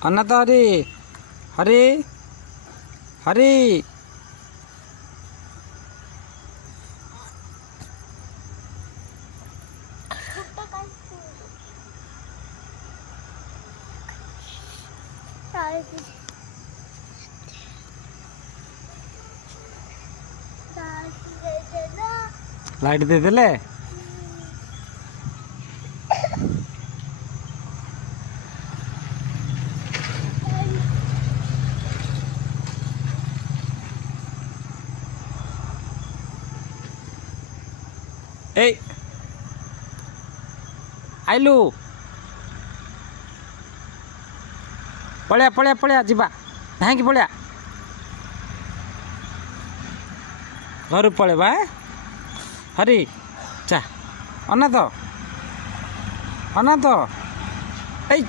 ଅନାଥ ହରି ହରି ହରି ଲାଇଟ୍ ଦେଇଦେଲେ ଏଇ ଆଇଲୁ ପଳେଆ ପଳେଆ ପଳେଆ ଯିବା ଧାଇଁକି ପଳେଆ ଘରକୁ ପଳେଇବା ହରି ଚା ଅନାଥ ଅନାଥ ଏଇ